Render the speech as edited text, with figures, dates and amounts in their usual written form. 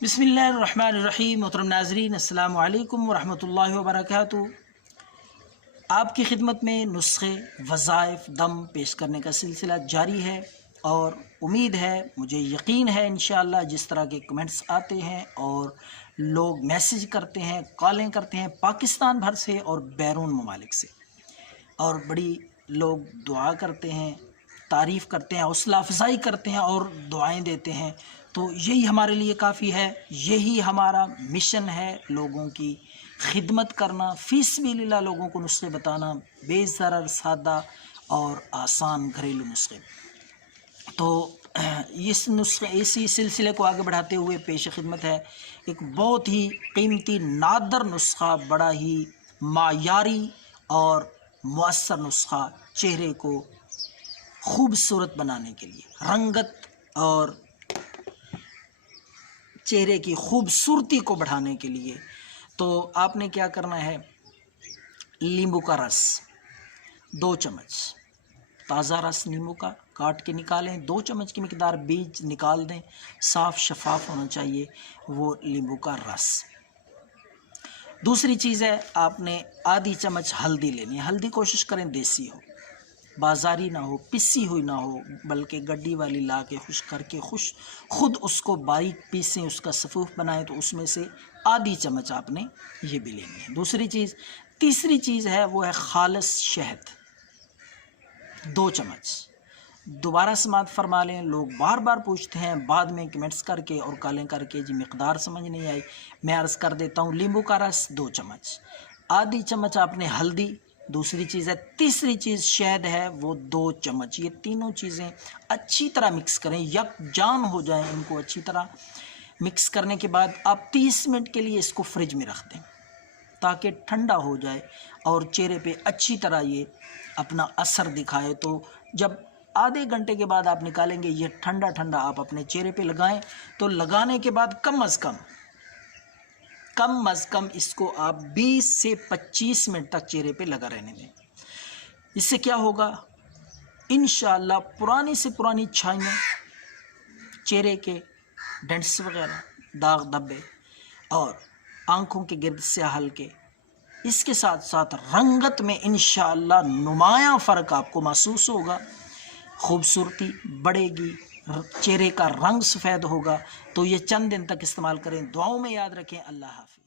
बिस्मिल्लाहिर्रहमानिर्रहीम। मोहतरम नाज़रीन, अस्सलाम वालेकुम वरहमतुल्लाहि वबरकातुहू। आपकी खिदमत में नुस्खे वज़ाइफ दम पेश करने का सिलसिला जारी है और उम्मीद है, मुझे यकीन है इंशाअल्लाह जिस तरह के कमेंट्स आते हैं और लोग मैसेज करते हैं, कॉलें करते हैं पाकिस्तान भर से और बैरून ममालिक से, और बड़ी लोग दुआ करते हैं, तारीफ़ करते हैं, हौसला अफजाई करते हैं और दुआएं देते हैं, तो यही हमारे लिए काफ़ी है। यही हमारा मिशन है, लोगों की खिदमत करना, फ़ी सबिलिल्लाह लोगों को नुस्खे बताना, बेज़रर सादा और आसान घरेलू नुस्खे। तो इस नुस्खे इसी सिलसिले को आगे बढ़ाते हुए पेश खिदमत है एक बहुत ही कीमती नादर नुस्खा, बड़ा ही मायारी और मुअस्सर नुस्खा, चेहरे को खूबसूरत बनाने के लिए, रंगत और चेहरे की खूबसूरती को बढ़ाने के लिए। तो आपने क्या करना है, नींबू का रस 2 चम्मच, ताज़ा रस नींबू का काट के निकालें, 2 चम्मच की मिकदार, बीज निकाल दें, साफ़ शफाफ होना चाहिए वो नींबू का रस। दूसरी चीज़ है, आपने आधी चम्मच हल्दी लेनी है। हल्दी कोशिश करें देसी हो, बाज़ारी ना हो, पिसी हुई ना हो, बल्कि गड्डी वाली ला के खुश करके खुद उसको बारीक पीसें, उसका सफ़ूफ बनाएं, तो उसमें से आधी चम्मच आपने ये भी लेनी है। दूसरी चीज़, तीसरी चीज़ है वो है खालिस शहद 2 चम्मच। दोबारा समात फरमा लें, लोग बार बार पूछते हैं बाद में कमेंट्स करके और कॉलें करके, जी मिकदार समझ नहीं आई, मैं अर्ज़ कर देता हूँ। नींबू का रस 2 चम्मच, आधी चम्मच आपने हल्दी, दूसरी चीज़ है, तीसरी चीज़ शहद है वो 2 चम्मच। ये तीनों चीज़ें अच्छी तरह मिक्स करें, यकजान हो जाएं। इनको अच्छी तरह मिक्स करने के बाद आप 30 मिनट के लिए इसको फ्रिज में रख दें ताकि ठंडा हो जाए और चेहरे पे अच्छी तरह ये अपना असर दिखाए। तो जब आधे घंटे के बाद आप निकालेंगे, ये ठंडा ठंडा आप अपने चेहरे पे लगाएं। तो लगाने के बाद कम अज़ कम इसको आप 20 से 25 मिनट तक चेहरे पे लगा रहने दें। इससे क्या होगा, इंशाअल्लाह पुरानी से पुरानी छाइयाँ, चेहरे के डेंट्स वगैरह, दाग धब्बे और आँखों के गिर्द स्याह हल्के, इसके साथ साथ रंगत में इंशाअल्लाह नुमायाँ फ़र्क आपको महसूस होगा, खूबसूरती बढ़ेगी, चेहरे का रंग सफ़ेद होगा। तो ये चंद दिन तक इस्तेमाल करें, दुआओं में याद रखें। अल्लाह हाफ़िज़।